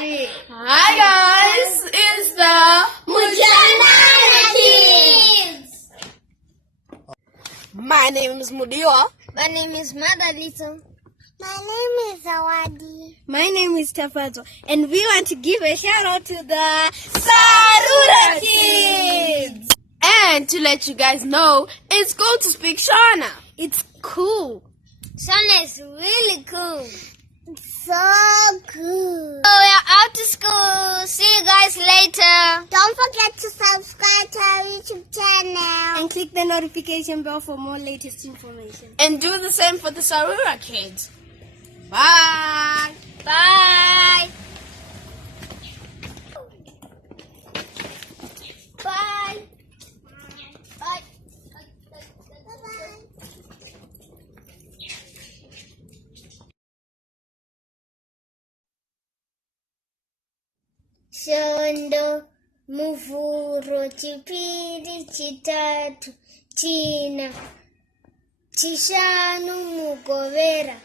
Hi guys, it's the Mujana Kids. My name is Mudiwa. My name is Madalito. My name is Awadi. My name is Tafato. And we want to give a shout out to the Sarura Kids. And to let you guys know, it's cool to speak Shona. It's cool. Shona is really cool. So cool. So we are out to school. See you guys later. Don't forget to subscribe to our YouTube channel. And click the notification bell for more latest information. And do the same for the Sarura Kids. Bye. Bye. Bye. Bye. Shondo, mufuro, chipiri, chitatu, china, chishanu, mugovera.